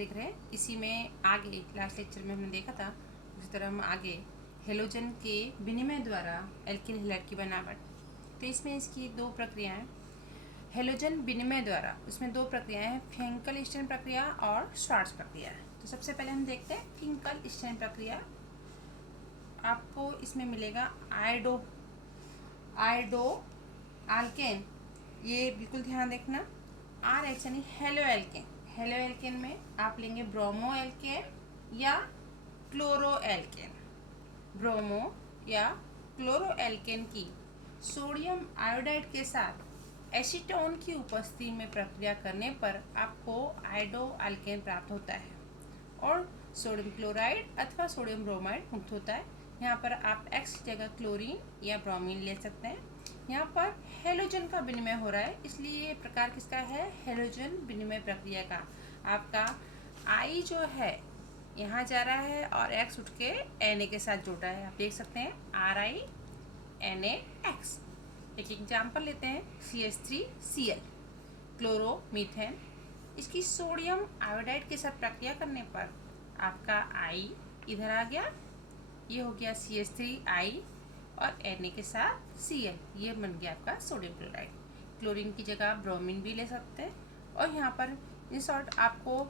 देख रहे हैं इसी में आगे लास्ट लेक्चर में हमने देखा था, उसी तरह हम आगे हेलोजन के विनिमय द्वारा एल्किल हैलाइड की बनावट। तो इसमें इसकी दो प्रक्रियाएं, हेलोजन विनिमय द्वारा, उसमें दो प्रक्रियाएं हैं, फिंकल स्टेन प्रक्रिया और श्वार्ट्ज प्रक्रिया। तो सबसे पहले हम देखते हैं फिंकल स्टेन प्रक्रिया। आपको इसमें मिलेगा आयोडो आल्केन, ये बिल्कुल ध्यान देखना, आर एच यानी हेलो एल्केन। हेलो एल्केन में आप लेंगे ब्रोमो एल्केन या क्लोरो एल्केन। ब्रोमो या क्लोरो एल्केन की सोडियम आयोडाइड के साथ एसीटोन की उपस्थिति में प्रक्रिया करने पर आपको आयोडो एल्केन प्राप्त होता है और सोडियम क्लोराइड अथवा सोडियम ब्रोमाइड मुक्त होता है। यहाँ पर आप X की जगह क्लोरीन या ब्रोमीन ले सकते हैं। यहाँ पर हेलोजन का विनिमय हो रहा है, इसलिए ये प्रकार किसका है, हेलोजन विनिमय प्रक्रिया का। आपका I जो है यहाँ जा रहा है और X उठ के Na के साथ जुड़ रहा है। आप देख सकते हैं RiNaX। एक एग्जाम्पल लेते हैं CH3Cl क्लोरोमीथेन। इसकी सोडियम आयोडाइड के साथ प्रक्रिया करने पर आपका I इधर आ गया, ये हो गया CH3I और Na के साथ Cl, ये बन गया आपका सोडियम क्लोराइड। क्लोरीन की जगह आप ब्रोमीन भी ले सकते हैं। और यहाँ पर इन शॉर्ट आपको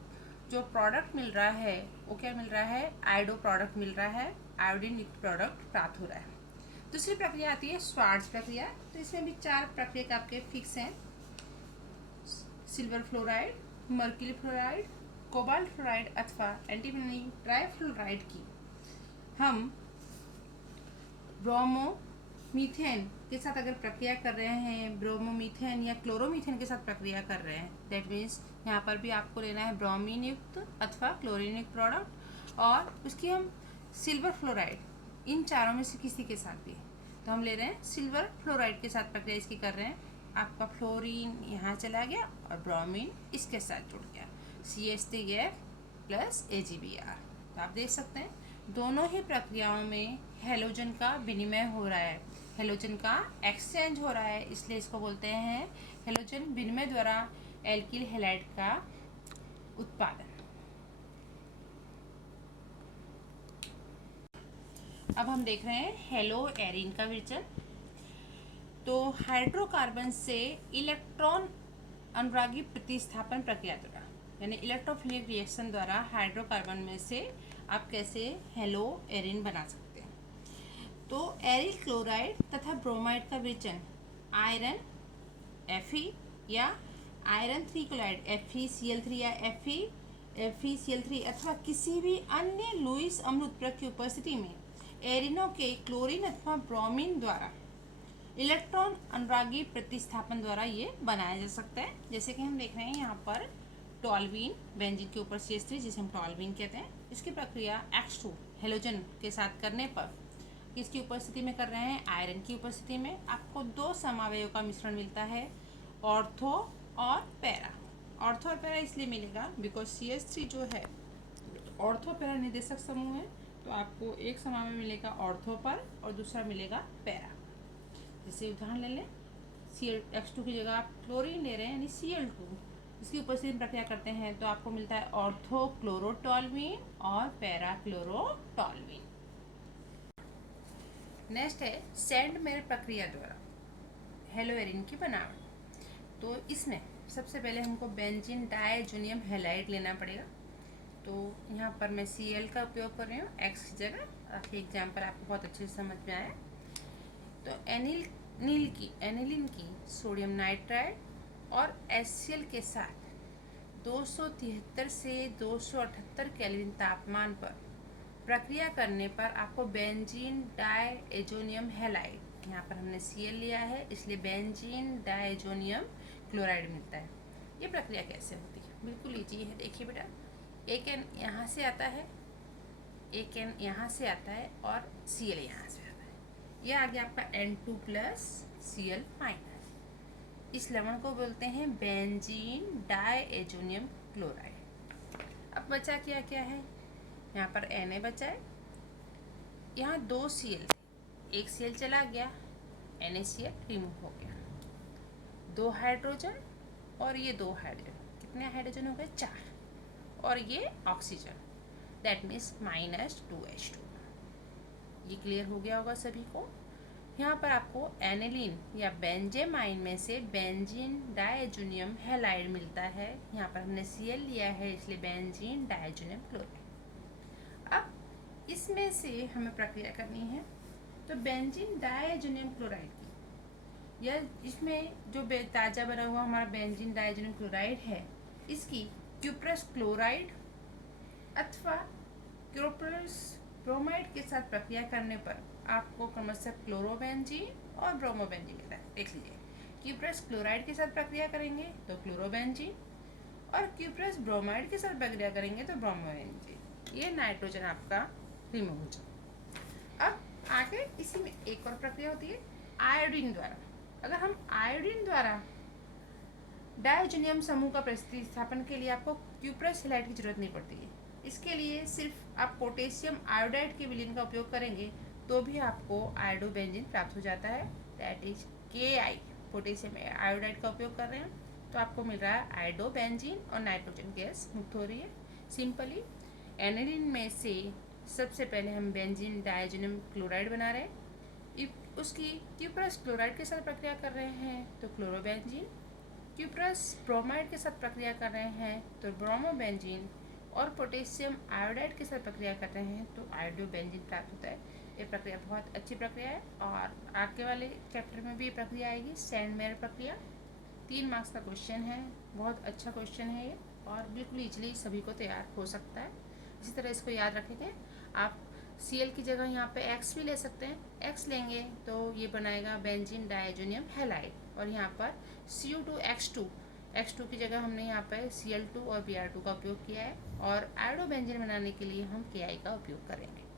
जो प्रोडक्ट मिल रहा है वो क्या मिल रहा है, आयोडो प्रोडक्ट मिल रहा है, आयोडीन युक्त प्रोडक्ट प्राप्त हो रहा है। दूसरी प्रक्रिया आती है श्वार्ट्ज प्रक्रिया। तो इसमें भी चार प्रक्रिया आपके फिक्स हैं, silver fluoride, mercury fluoride, cobalt fluoride अथवा एंटीमनी ट्राइफ्लोराइड की हम ब्रोमोमीथेन के साथ अगर प्रक्रिया कर रहे हैं, ब्रोमोमीथेन या क्लोरोमीथेन के साथ प्रक्रिया कर रहे हैं, दैट मीन्स यहाँ पर भी आपको लेना है ब्रोमीन युक्त अथवा क्लोरीन युक्त प्रोडक्ट और उसकी हम सिल्वर फ्लोराइड, इन चारों में से किसी के साथ भी, तो हम ले रहे हैं सिल्वर फ्लोराइड के साथ प्रक्रिया इसकी कर रहे हैं। आपका फ्लोरीन यहाँ चला गया और ब्रोमीन इसके साथ जुड़ गया, CH3F प्लस AgBr। तो आप देख सकते हैं दोनों ही प्रक्रियाओं में हेलोजन का विनिमय हो रहा है, हेलोजन का एक्सचेंज हो रहा है, इसलिए इसको बोलते हैं हेलोजन विनिमय द्वारा एल्किल हैलाइड का उत्पादन। अब हम देख रहे हैं हेलो एरिन का विचलन। तो हाइड्रोकार्बन से इलेक्ट्रॉन अनुरागी प्रतिस्थापन प्रक्रिया द्वारा, यानी इलेक्ट्रोफिलिक रिएक्शन द्वारा हाइड्रोकार्बन में से आप कैसे हेलो एरिन बना सकते हैं। तो एरिल क्लोराइड तथा ब्रोमाइड का विचलन आयरन Fe या आयरन 3 क्लोराइड FeCl3 या FeCl3 अथवा किसी भी अन्य लुईस अम्ल उत्प्रेरक की उपस्थिति में एरिनों के क्लोरीन अथवा ब्रोमीन द्वारा इलेक्ट्रॉन अनुरागी प्रतिस्थापन द्वारा ये बनाया जा सकता है। जैसे कि हम देख रहे हैं यहाँ पर टॉल्वीन, बेंजीन के ऊपर CH3 जिसे हम टॉल्वीन कहते हैं, इसकी प्रक्रिया X2 हेलोजन के साथ करने पर किसकी उपस्थिति में कर रहे हैं, आयरन की उपस्थिति में, आपको दो समावयवों का मिश्रण मिलता है, ऑर्थो और पैरा। ऑर्थो और पैरा इसलिए मिलेगा बिकॉज CH3 जो है ऑर्थो पैरा निर्देशक समूह है, तो आपको एक समावयव मिलेगा ऑर्थो पर और दूसरा मिलेगा पैरा। जैसे उदाहरण ले लें, X2 की जगह आप क्लोरीन ले रहे हैं यानी Cl2, इसकी उपस्थिति में प्रक्रिया करते हैं तो आपको मिलता है ऑर्थो क्लोरोटॉल्वीन और पैरा क्लोरोटॉल्वीन। नेक्स्ट है सैंडमेयर प्रक्रिया द्वारा हेलो एरिन की बनावट। तो इसमें सबसे पहले हमको बेंजीन डाइएजोनियम हैलाइड लेना पड़ेगा। तो यहाँ पर मैं Cl का उपयोग कर रही हूँ X की जगह, ताकि एग्जाम्पल आपको बहुत अच्छे से समझ में आए। तो एनिलीन की सोडियम नाइट्राइड और HCl के साथ 273 से 278 केल्विन तापमान पर प्रक्रिया करने पर आपको बेंजीन डाइएजोनियम हैलाइड, यहाँ पर हमने Cl लिया है इसलिए बेंजीन डाइएजोनियम क्लोराइड मिलता है। ये प्रक्रिया कैसे होती है, बिल्कुल ईजी है। देखिए बेटा, एक एन यहाँ से आता है, एक एन यहाँ से आता है और Cl यहाँ से आता है, यह आ गया आपका N2 प्लस Cl माइनस। इस लवण को बोलते हैं बेंजीन डाइएजोनियम क्लोराइड। अब बचा क्या क्या है, यहाँ पर Na बचा है, यहाँ दो Cl, एक Cl चला गया, NaCl रिमूव हो गया, दो हाइड्रोजन और ये दो हाइड्रोजन, कितने हाइड्रोजन हो गए, 4, और ये ऑक्सीजन, दैट मीन्स -2H2। ये क्लियर हो गया होगा सभी को। यहाँ पर आपको एनिलीन या बेंजेमाइन में से बेंजीन डायजोनियम हैलाइड मिलता है। यहाँ पर हमने Cl लिया है इसलिए बेंजीन डायजोनियम क्लोराइड। अब इसमें से हमें प्रक्रिया करनी है, तो बेंजीन डायजोनियम क्लोराइड की, या इसमें जो ताज़ा बना हुआ हमारा बेंजीन डायजोनियम क्लोराइड है, इसकी क्यूप्रस क्लोराइड अथवा क्यूप्रस ब्रोमाइड के साथ प्रक्रिया करने पर आपको क्रमशः क्लोरोबेंजीन और ब्रोमोबेंजीन मिलता है। देख लीजिए, क्यूप्रस क्लोराइड के साथ प्रक्रिया करेंगे तो क्लोरोबेंजीन, और क्यूप्रस ब्रोमाइड के साथ प्रक्रिया करेंगे तो ब्रोमोबेंजीन। ये नाइट्रोजन आपका रिमूव हो जाए। अब आगे इसी में एक और प्रक्रिया होती है आयोडीन द्वारा। अगर हम आयोडीन द्वारा डायजोनियम समूह का प्रतिस्थापन के लिए आपको क्यूप्रस हैलाइड की जरूरत नहीं पड़ती है। इसके लिए सिर्फ आप पोटेशियम आयोडाइड के विलयन का उपयोग करेंगे तो भी आपको आयोडोबेंजीन प्राप्त हो जाता है, that is Ki। Potassium iodide का उपयोग कर रहे हैं तो आपको मिल रहा है आयोडोबेंजीन और नाइट्रोजन गैस मुक्त हो रही है। सिंपली एनिलीन में से सबसे पहले हम बेंजीन डायजोनियम क्लोराइड बना रहे हैं, उसकी क्यूप्रस क्लोराइड के साथ प्रक्रिया कर रहे हैं तो क्लोरोबेंजीन, क्यूप्रस ब्रोमाइड के साथ प्रक्रिया कर रहे हैं तो ब्रोमोबेंजीन, और पोटेशियम आयोडाइड के साथ प्रक्रिया कर रहे हैं तो आयोडोबेंजीन प्राप्त होता है। ये प्रक्रिया बहुत अच्छी प्रक्रिया है और आगे वाले चैप्टर में भी ये प्रक्रिया आएगी, सैंडमेयर प्रक्रिया। 3 मार्क्स का क्वेश्चन है, बहुत अच्छा क्वेश्चन है ये और बिल्कुल ईजिली सभी को तैयार हो सकता है। इसी तरह इसको याद रखेंगे। आप Cl की जगह यहाँ पे X भी ले सकते हैं। X लेंगे तो ये बनाएगा बेंजीन डायजोनियम हैलाइड, और यहाँ पर Cu2X2 की जगह हमने यहाँ पर Cl2 और Br2 का उपयोग किया है, और आयोडोबेंजीन बनाने के लिए हम Ki का उपयोग करेंगे।